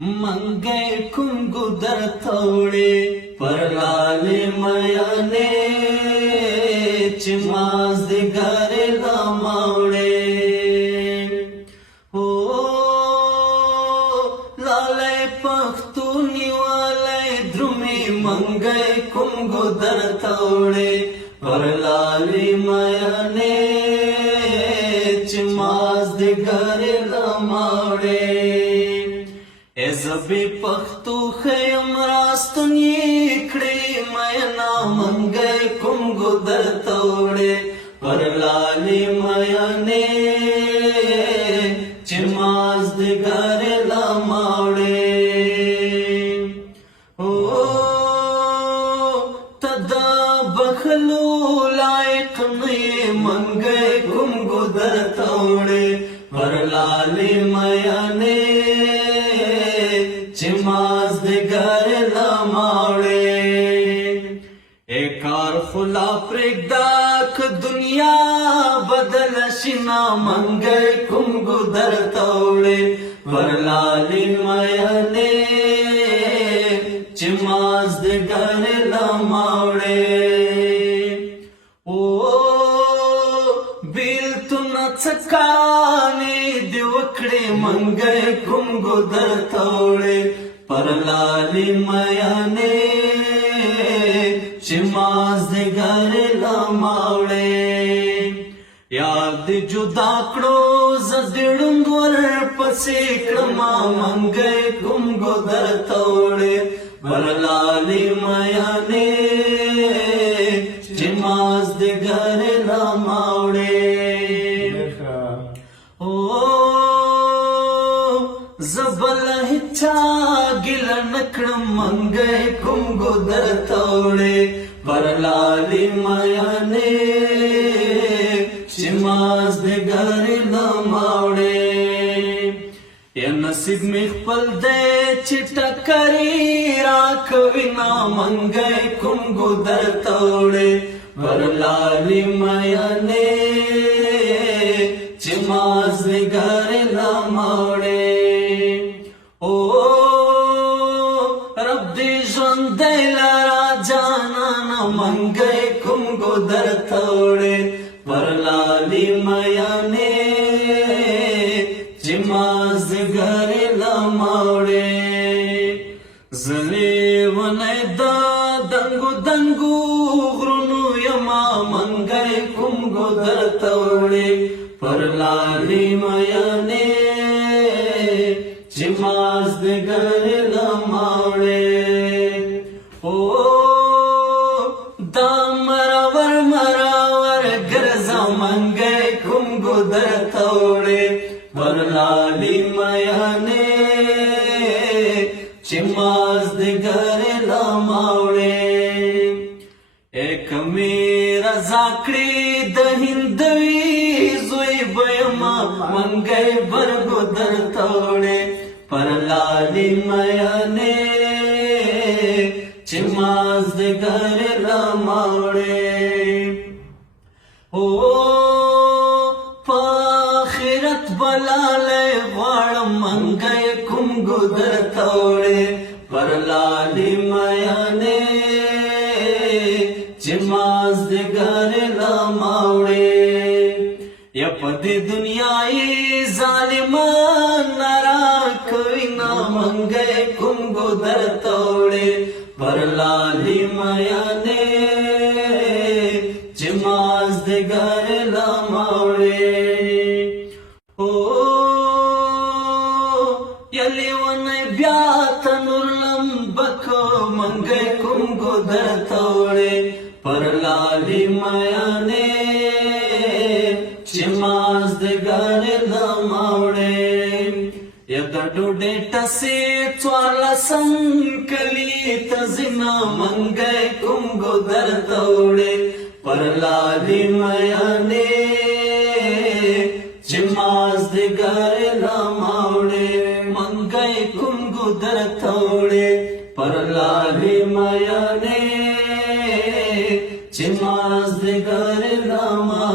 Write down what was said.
मंगे कुंगु दर थोड़े पर लाले मयाने चिमाज दे घरे लामावड़े ओ लाले पख्तूनी वाले द्रुमी मंगे कुंगु दर थोड़े पर लाले मयाने चिमाज दे घरे लामावड़े زبی پختو خیم راستنی کڑی مینا منگی کنگو در توڑے پر لالی میانے چماز دگار لاماوڑے تدا بخلو لائق نی منگی کنگو در توڑے پر لالی میانے चिमाज दे घर लामावड़े एकार खुला प्रेगदाक दुनिया बदल शिना मंगे कुंगु दर तोड़े पर लाली मयाने चिमाज दे घर लामावड़े ओ बिल तु न चकाने दिवकड़े मंगे कुंगु दर तोड़े पर लाली मयाने चिमाज दे घर लामावड़े याद जुदाकड़ो जदिड़ुंगवर पसे क्रमा मंगे कुंगु दर तोड़े पर लाली मयाने चिमाज दे घर लामावड़े जबल हिचा गिल नकड़ मंगे कुंगु दर तोड़े पर लाली मयाने चिमाज दे घर लामावड़े या नसीब में खपल दे चिटा करी राख विना मंगे कुंगु दर तोड़े पर लाली मयाने चिमाज दे घर लामावड़े ओ रब दी ژوندۍ لرا جانانه منګی کومګو در توړې پر لالي میانې چماز دې ګرې لماوړې زلې ونې د دنګو دنګو غرونو یما منګی کومګو در توړې پر لالي میانې चिमाज दे घर लामावड़े ओ दा मरावर गरजा मंगे कुंगु दर तोड़े पर लाली मयाने चिमाज दे घर लामावड़े एक मेरा जाकड़ी द हिंदवी जोई बयमा मंगे बरगो दर तोड़े पर लाली मयाने चिमाज दे घर लामावड़े ओ पाखिरत बलाले वाड़ मंगे कुंगु दर तोड़े पर लाली मयाने चिमाज दे घर लामावड़े या पदे दुनियाई जालिमान नरा कोई ना मंगे कुंगु दर तोड़े पर लाली मयाने चिमाज दे घर लामावड़े ओ यली वन ब्यात नुरलम बको मंगे कुंगु दर तोड़े पर लाली मयाने चिमाज दे घर लामावड़े यदा डोडे टसे च्वाला संकली तजिना मंगे कुंगु दर तोड़े पर लाली मयाने चिमाज दे घर लामावड़े मंगे कुंगु दर तोड़े पर लाली मयाने चिमाज दे घर लामा